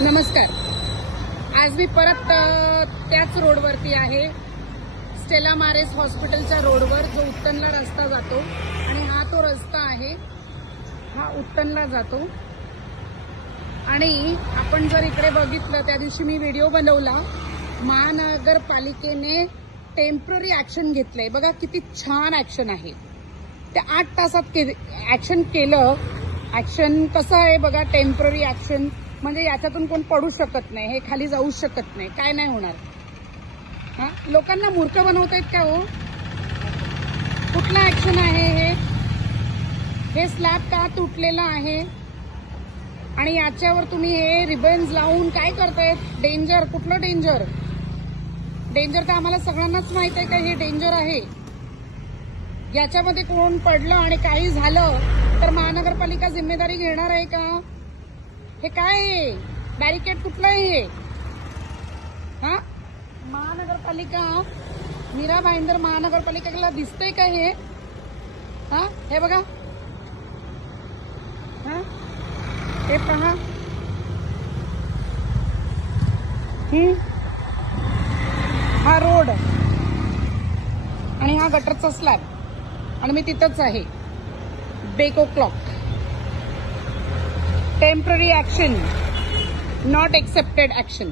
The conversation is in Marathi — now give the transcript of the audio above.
नमस्कार. आज मी परत त्याच रोडवरती आहे, स्टेला मारेस हॉस्पिटलच्या रोडवर, जो उत्तनला रस्ता जातो आणि हा तो रस्ता आहे, हा उत्तनला जातो. आणि आपण जर इकडे बघितलं, त्या दिवशी मी व्हिडिओ बनवला, महानगरपालिकेने टेम्पररी ऍक्शन घेतलंय. बघा किती छान ऍक्शन आहे. त्या 8 तासात ऍक्शन केलं. ऍक्शन कसं आहे बघा, टेम्पररी ऍक्शन म्हणजे याच्यातून कोण पडू शकत नाही, हे खाली जाऊ शकत नाही, काय नाही होणार. हा, लोकांना मूर्ख बनवतायत का हो? कुठला ऍक्शन आहे हे स्लॅब का तुटलेला आहे आणि याच्यावर तुम्ही हे रिबन्स लावून काय करतायत? डेंजर. कुठलं डेंजर? डेंजर तर आम्हाला सगळ्यांनाच माहित आहे का हे डेंजर आहे. याच्यामध्ये कोण पडलं आणि काही झालं तर महानगरपालिका जिम्मेदारी घेणार आहे का? हे काय आहे? बॅरिकेड कुठलं आहे? हा, महानगरपालिका, मीरा भाईंदर महानगरपालिकेला दिसतंय का हे? हा, हे बघा, हा, हे पहा, हा रोड आणि हा गटरचा स्लॅब आणि मी तिथंच आहे. Beko clock. Temporary action, not accepted action.